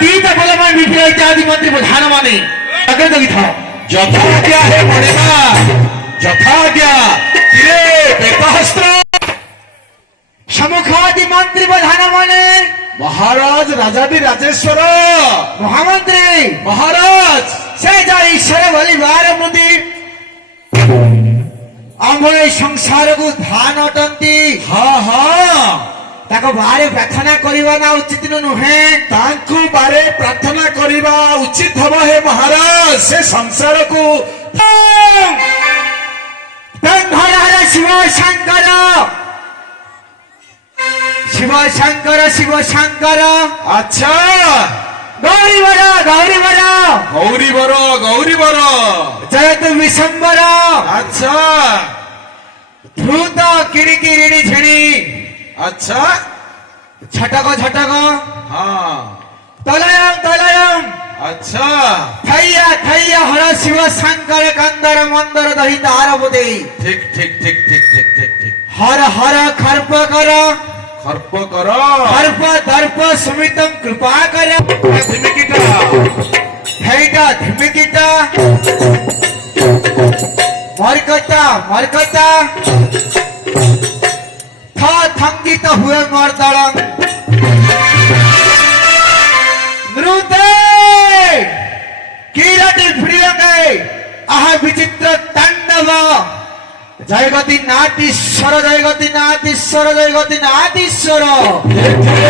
गीत बलवान विपुल इत्यादि मंत्री प्रधान माने अगर तो था যথাজ্ঞা হে মণিমা যথাজ্ঞা কিরে বেতাস্ত্র समुखादि मंत्री प्रधान माने মহারাজ রাজাদি রাজেশ্বর महामंत्री মহারাজ से जा ईश्वर बोली बार मुदी आंबोले संसार को धान अटंती হা হা ताको बारे प्रार्थना करिवा ना उचित नुहे ତାଙ୍କୁ ବାରେ ପ୍ରାର୍ଥନା କରିବା ଉଚିତ ହବ ହେ ମହାରାଜ ସେ ସଂସାରକୁ हर शिव शंकर शिव शंकर शिव शंकर আচ্ছা गौरी वर गौरी वर গৌরী বর जयत विशंबर আচ্ছা ध्रुत किड़की ऋणी झिणी আচ্ছা छटक छटक হ্যাঁ तलयम तलयम আচ্ছা थैया थैया हर शिव शंकर कंदर मंदर दही तार बुदे ঠিক ঠিক ঠিক ঠিক ঠিক ঠিক ঠিক हर हर खर्प कर খর্প কর खर्प दर्प सुमितम कृपा कर ধিমিকিটা थैटा धिमिकिटा मरकता मरकता था थंगित हुए मर्दलंग नृत्य कीरटी प्रियंगे आह विचित्र तांडव जयगति नाटीश्वर जयगति नाटीश्वर जयगति नाटीश्वर ঠিক ঠিক